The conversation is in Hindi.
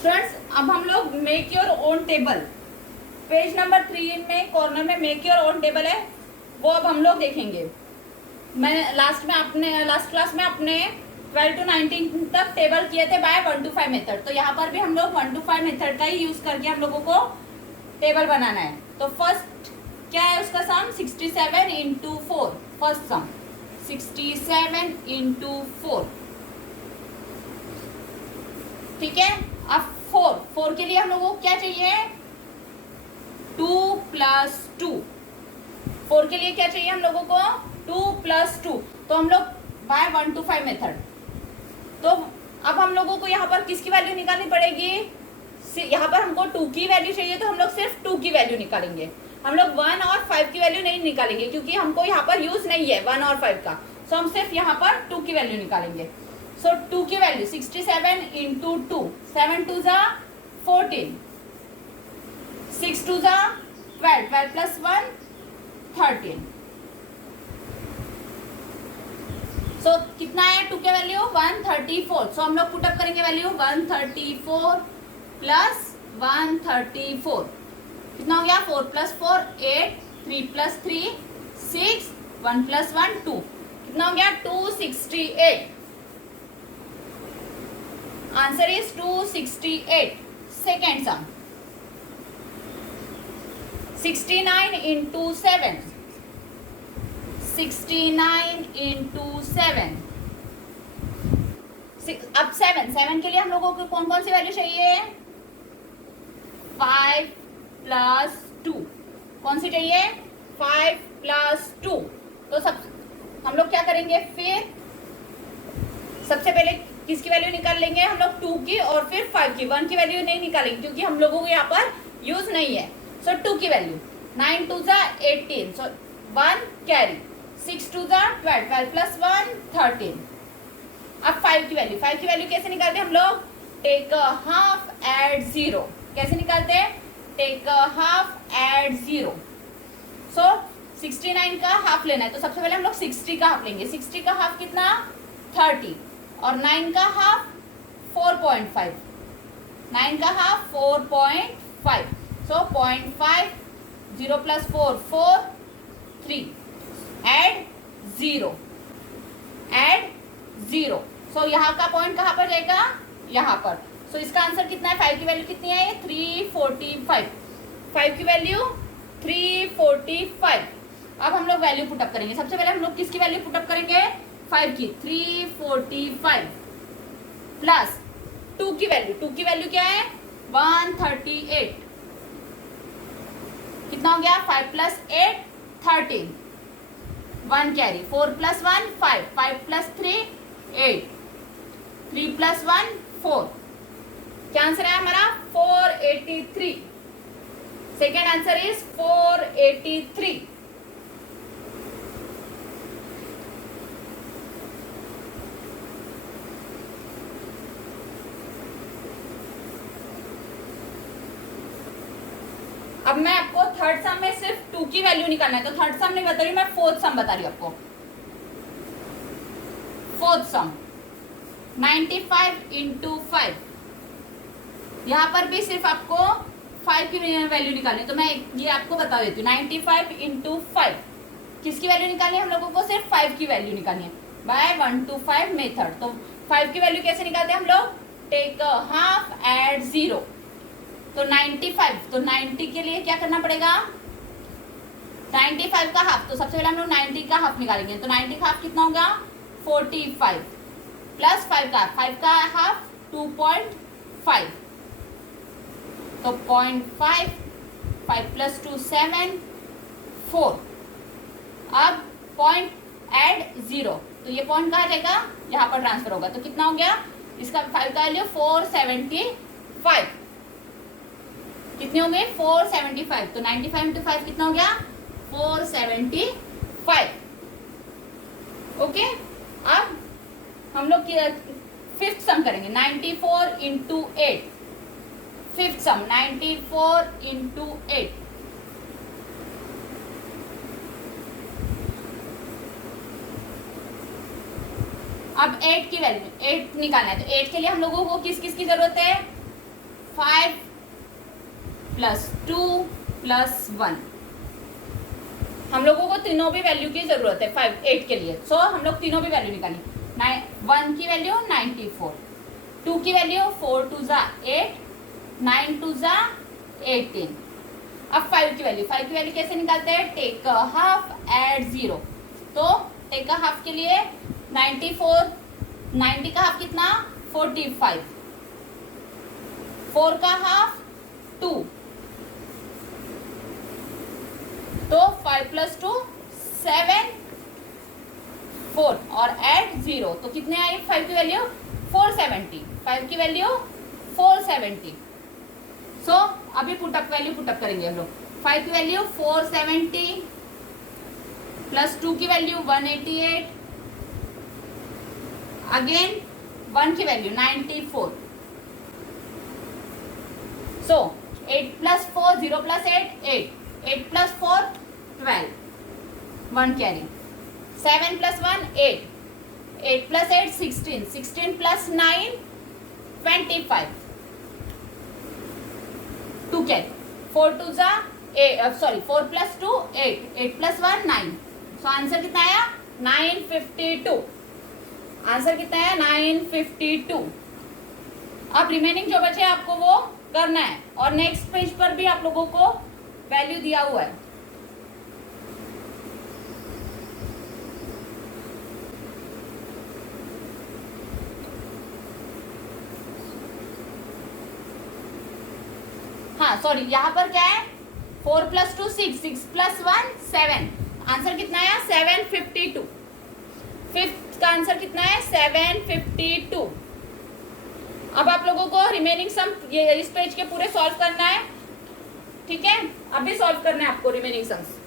स्टूडेंट्स, अब हम लोग make your own table, page number 3 में कॉर्नर में मेक योर ओन टेबल है, वो अब हम लोग देखेंगे। मैं लास्ट क्लास में अपने 12 to 19 तक टेबल किए थे बाय 1 to 5 मेथड। तो यहाँ पर भी हम लोग 1 to 5 मेथड का ही यूज करके हम लोगों को टेबल बनाना है। तो फर्स्ट क्या है उसका सम 67 इंटू 4। फर्स्ट सम 67 इंटू 4, ठीक है। अब 4 के लिए हम लोगों को क्या चाहिए, 2 + 2। 4 के लिए क्या चाहिए हम लोगों को, 2 + 2। तो हम लोग बाय 1 to 5 मेथड। तो अब हम लोगों को यहाँ पर किसकी वैल्यू निकालनी पड़ेगी, यहाँ पर हमको 2 की वैल्यू चाहिए, तो हम लोग सिर्फ 2 की वैल्यू निकालेंगे। हम लोग 1 और 5 की वैल्यू नहीं निकालेंगे क्योंकि हमको यहाँ पर यूज नहीं है 1 और 5 का। सो हम सिर्फ यहाँ पर 2 की वैल्यू निकालेंगे। सो 2 की वैल्यू 67 इंटू 2, 7 2 ज़ा 14, 6 2 ज़ा 12, 12 + 1 13। सो कितना है 2 के वैल्यू 134। सो हम लोग पुटअप करेंगे वैल्यू 134 + 134 कितना हो गया, 4 + 4 8, 3 + 3 6, 1 + 1 2, कितना हो गया 268। Answer is 268। Second sum 69 into 7, 69 into 7। अब 7 के लिए हम लोगों को कौन कौन सी वैल्यू चाहिए, 5 + 2। कौन सी चाहिए, 5 + 2। तो सब हम लोग क्या करेंगे, फिर सबसे पहले किसकी वैल्यू निकाल लेंगे हम लोग, 2 की, और फिर 5 की। 1 की वैल्यू नहीं निकालेंगे क्योंकि हम लोगों को यहाँ पर यूज नहीं है। सो 2 की वैल्यू 9 2 ज़ा 18, सो 1 कैरी, 6 2 ज़ा 12, 12 + 1 13। अब 5 की वैल्यू कैसे निकालते हैं हम लोग, टेक अ हाफ एड 0। कैसे निकालते हैं, टेक अ हाफ एड 0। सो 69 का हाफ लेना है, तो सबसे पहले हम लोग 60 का हाफ लेंगे। 60 का हाफ कितना, 30, और 9 का हाफ 4.5, 9 का हाफ 4.5। सो 0.5, 0 + 4 4, 3, एड 0, एड 0। सो यहाँ का पॉइंट कहाँ पर जाएगा, यहाँ पर। सो इसका आंसर कितना है, 5 की वैल्यू कितनी है, 345। 5 की वैल्यू 345। अब हम लोग वैल्यू पुटअप करेंगे। सबसे पहले हम लोग किसकी वैल्यू पुटअप करेंगे, 5 की, 345 प्लस 2 की वैल्यू। 2 की वैल्यू क्या है, 138। कितना हो गया, 5 + 8 13, 1 कैरी, 4 + 1 5, 5 + 3 8, 3 + 1 4। क्या आंसर है हमारा, 483। Second answer is 483। अब मैं आपको थर्ड सम में सिर्फ 2 की वैल्यू निकालना है, तो थर्ड सम नहीं बता रही, मैं फोर्थ सम बता रही हूँ आपको। फोर्थ सम 95 इंटू 5। यहाँ पर भी सिर्फ आपको 5 की वैल्यू निकालनी है, तो मैं ये आपको बता देती हूँ। 95 इंटू 5 किसकी वैल्यू निकालनी है हम लोगों को, सिर्फ 5 की वैल्यू निकालनी है बाय 1 to 5 मेथड। तो 5 की वैल्यू कैसे निकालते हैं हम लोग, टेक अ हाफ एड 0। तो 95, तो 90 के लिए क्या करना पड़ेगा, 95 का हाफ। तो सबसे पहले हम लोग 90 का हाफ निकालेंगे। तो 90 का हाफ कितना होगा, 45 प्लस 5 का हाफ 2.5, तो 0.5, 5 + 2 7 4। अब पॉइंट एड 0, तो ये पॉइंट कहाँ जाएगा, यहाँ पर ट्रांसफर होगा। तो कितना हो गया, इसका 5 का वैल्यू 475। कितने हो गए, 475। तो 95 इंटू 5 कितना हो गया, 475। ओके, अब हम लोग फिफ्थ सम करेंगे, 94 इंटू 8। फिफ्थ सम 94 इंटू 8। अब 8 की वैल्यू 8 निकालना है, तो 8 के लिए हम लोगों को किस किस की जरूरत है, 5 प्लस 2 प्लस 1। हम लोगों को तीनों भी वैल्यू की जरूरत है 5 8 के लिए। सो हम लोग तीनों भी वैल्यू निकालें। 1 की वैल्यू 94, 2 की वैल्यू 4 2 ज़ा 8, 9 2 ज़ा 18। अब 5 की वैल्यू कैसे निकालते हैं? Take a half add 0। तो टेक अ हाफ के लिए 94, 90 का हाफ कितना? 45, 4 का हाफ 2, तो 5 प्लस 2 7, 4 और एड 0, तो कितने आई 5 की वैल्यू? 470। 5 की वैल्यू 470। सो अभी पुटअप करेंगे हम लोग। 5 की वैल्यू 470 प्लस 2 की वैल्यू 188, अगेन 1 की वैल्यू 94। सो 8 plus 4 0 plus 8 8, 8 plus 4 12, 1 carry. 7 plus 1 8, 8 plus 8 16, 16 plus 9 25, 2 carry. 4 2 ज़ा 4 प्लस 2 8, 8 प्लस 1 9। सो आंसर कितना आया? 952। आंसर कितना है? 952। अब रिमेनिंग जो बचे आपको वो करना है, और नेक्स्ट पेज पर भी आप लोगों को वैल्यू दिया हुआ है। हाँ सॉरी, यहाँ पर क्या है? 4 प्लस 2 6, 6 प्लस 1 7। आंसर कितना है? 752। फिफ्थ का आंसर कितना है? 752। अब आप लोगों को रिमेनिंग सम ये इस पेज के पूरे सॉल्व करना है, ठीक है? अभी सॉल्व करना है आपको रिमेनिंग सम्स।